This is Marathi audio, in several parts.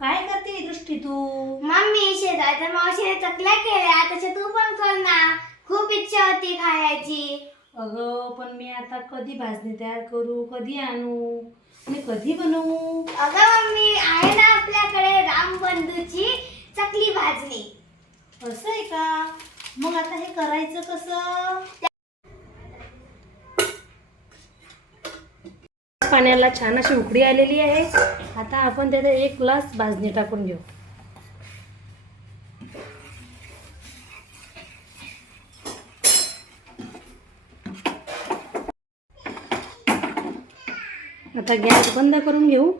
काय करते दृष्टी तू? मम्मी शेजारच्या मावशीने चकल्या केल्या तसे तू पण कर ना. खूप इच्छा होती खायची. अगं पण मी आता कधी भाजणी तयार करू कधी आणू आणि कधी बनवू? अगं मम्मी आहे ना आपल्याकडे रामबंधूची चकली भाजणी. असं आहे का? मग आता हे करायचं कसं? पाण्याला छान अशी उकडी आलेली आहे. आता आपण त्यात एक ग्लास भाजणी टाकून घेऊ. आता गॅस बंद करून घेऊ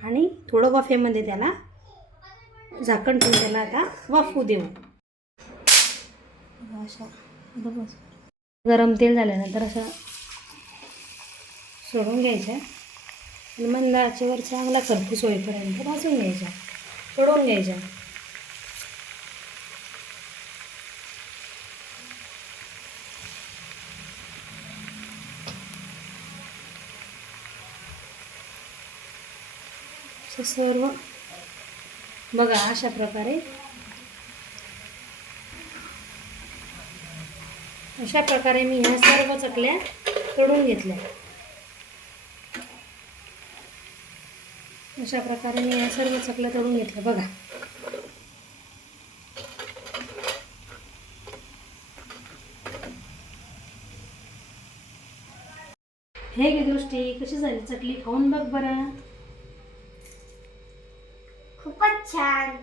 आणि थोडं वाफेमध्ये त्याला झाकण ठेवून त्याला आता वाफू देऊ. अशा गरम तेल झाल्यानंतर असं सोडून घ्यायचं. आणि मंद चांगला खरपूस होईपर्यंत भाजून घ्यायचा. सोडून घ्यायचा. सर्व. बघा अशा प्रकारे. अशा प्रकारे मी ह्या सर्व चकल्या तळून घेतल्या. अशा प्रकारे मी ह्या सर्व चकल्या तळून घेतल्या. बघा. हे घे दृष्टी कशी झाली चकली? खाऊन बघ बरं. खूपच छान.